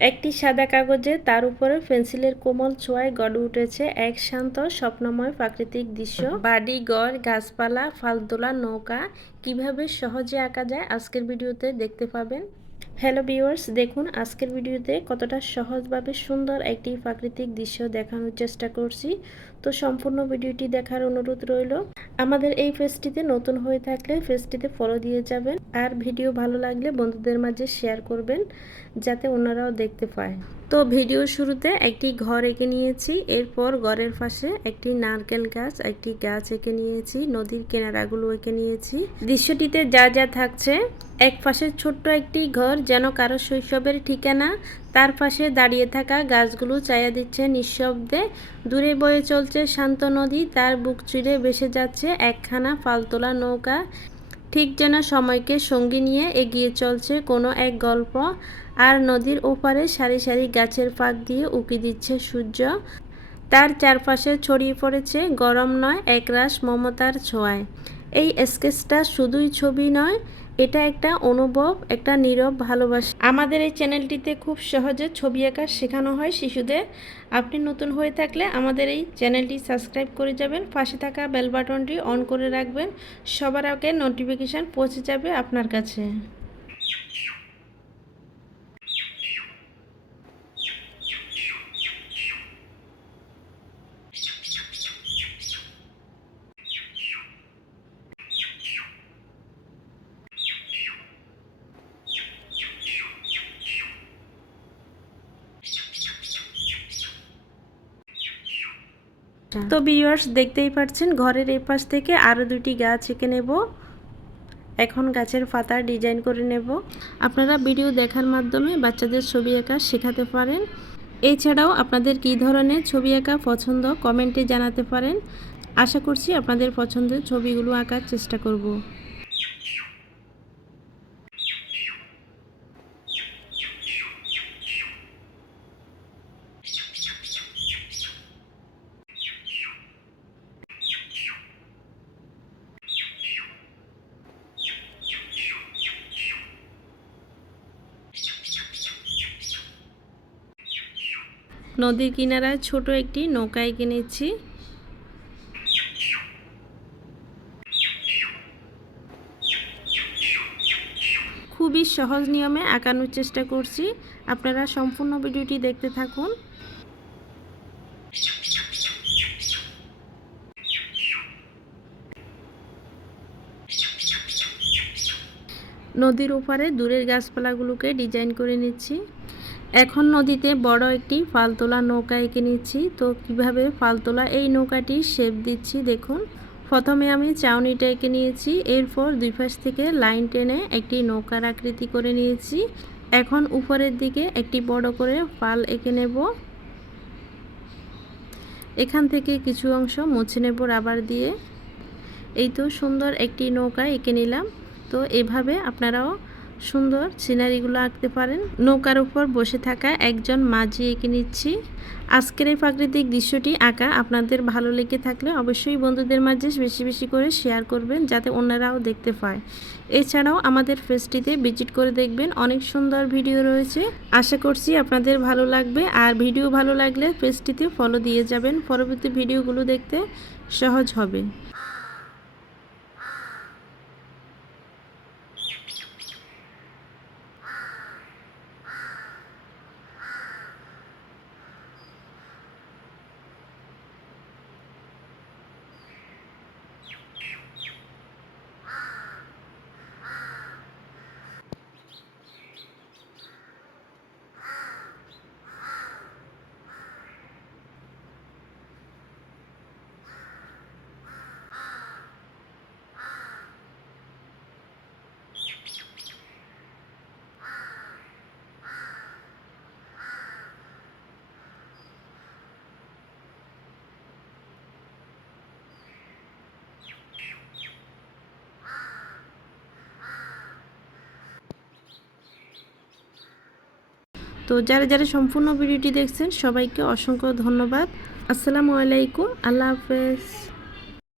একটি সাদা কাগজে তার উপরে পেন্সিলের কোমল ছোঁয়ায় গড়ে উঠেছে এক শান্ত স্বপ্নময় প্রাকৃতিক দৃশ্য। বাড়ি ঘর, গাছপালা, ফালতোলা নৌকা কিভাবে সহজে আঁকা যায় আজকের ভিডিওতে দেখতে পাবেন। হ্যালো ভিউয়ার্স, দেখুন আজকের ভিডিওতে কতটা সহজভাবে সুন্দর একটি প্রাকৃতিক দৃশ্য দেখানোর চেষ্টা করছি। তো সম্পূর্ণ ভিডিওটি দেখার অনুরোধ রইল। আমাদের এই পেজটিতে নতুন হয়ে থাকলে পেজটিতে ফলো দিয়ে যাবেন, আর ভিডিও ভালো লাগলে বন্ধুদের মাঝে শেয়ার করবেন যাতে ওনারাও দেখতে পায়। তো ভিডিওর শুরুতে একটি ঘর এঁকে নিয়েছি, এরপর ঘরের পাশে একটি নারকেল গাছ, একটি গাছ এঁকে নিয়েছি, নদীর কিনারাগুলো এঁকে নিয়েছি। দৃশ্যটিতে যা যা থাকছে, এক পাশে ছোট্ট একটি ঘর যেন কারো শৈশবের ঠিকানা, তার পাশে দাঁড়িয়ে থাকা গাছগুলো ছায়া দিচ্ছে নিঃশব্দে। দূরে বয়ে চলছে শান্ত নদী, তার বুক চিরে ভেসে যাচ্ছে একখানা পালতোলা নৌকা, ঠিক যেন সময়কে সঙ্গী নিয়ে এগিয়ে চলছে কোনো এক গল্প। আর নদীর ওপারে সারি সারি গাছের ফাঁক দিয়ে উঁকি দিচ্ছে সূর্য, তার চারপাশে ছড়িয়ে পড়েছে গরম নয় একরাশ মমতার ছোঁয়ায়। এই স্কেচটা শুধুই ছবি নয়, এটা একটা অনুভব, একটা নীরব ভালোবাসা। আমাদের এই চ্যানেলটিতে খুব সহজে ছবি আঁকা শেখানো হয় শিশুদের। আপনি নতুন হয়ে থাকলে আমাদের এই চ্যানেলটি সাবস্ক্রাইব করে যাবেন, পাশে থাকা বেল বাটনটি অন করে রাখবেন, সবার আগে নোটিফিকেশান পৌঁছে যাবে আপনার কাছে। তো ভিউয়ার্স, দেখতেই পাচ্ছেন ঘরের এই পাশ থেকে আরও দুটি গাছ এঁকে নেব। এখন গাছের পাতা ডিজাইন করে নেব। আপনারা ভিডিও দেখার মাধ্যমে বাচ্চাদের ছবি আঁকা শেখাতে পারেন। এছাড়াও আপনাদের কী ধরনের ছবি আঁকা পছন্দ কমেন্টে জানাতে পারেন। আশা করছি আপনাদের পছন্দের ছবিগুলো আঁকার চেষ্টা করব। নদীর কিনারায় ছোট একটি নৌকা এঁকে নিচ্ছি। খুবই সহজ নিয়মে আঁকানোর চেষ্টা করছি, আপনারা সম্পূর্ণ ভিডিওটি দেখতে থাকুন। নদীর ওপারে দূরের গাছপালাগুলোকে ডিজাইন করে নিচ্ছি। এখন নদীতে বড় একটি পালতোলা নৌকা এঁকে নিচ্ছি। তো কিভাবে পালতোলা এই নৌকাটি শেপ দিচ্ছি দেখুন। প্রথমে আমি চাউনিটা এঁকে নিয়েছি, এরপর দুই পাশ থেকে লাইন টেনে একটি নৌকার আকৃতি করে নিয়েছি। এখন উপরের দিকে একটি বড় করে পাল এঁকে নেব। এখান থেকে কিছু অংশ মুছে নেব রাবার দিয়ে। এই তো সুন্দর একটি নৌকা এঁকে নিলাম। তো এভাবে আপনারাও সুন্দর সিনারিগুলো আঁকতে পারেন। নৌকার উপর বসে থাকা একজন মাঝি এঁকে নিচ্ছি। আজকের এই প্রাকৃতিক দৃশ্যটি আঁকা আপনাদের ভালো লেগে থাকলে অবশ্যই বন্ধুদের মাঝে বেশি বেশি করে শেয়ার করবেন যাতে অন্যরাও দেখতে পায়। এছাড়াও আমাদের পেজটিতে ভিজিট করে দেখবেন, অনেক সুন্দর ভিডিও রয়েছে। আশা করছি আপনাদের ভালো লাগবে, আর ভিডিও ভালো লাগলে পেজটিতে ফলো দিয়ে যাবেন, পরবর্তী ভিডিওগুলো দেখতে সহজ হবে। তো যারা যারা সম্পূর্ণ ভিডিওটি দেখছেন সবাইকে অসংখ্য ধন্যবাদ। আসসালামু আলাইকুম, আল্লাহ হাফেজ।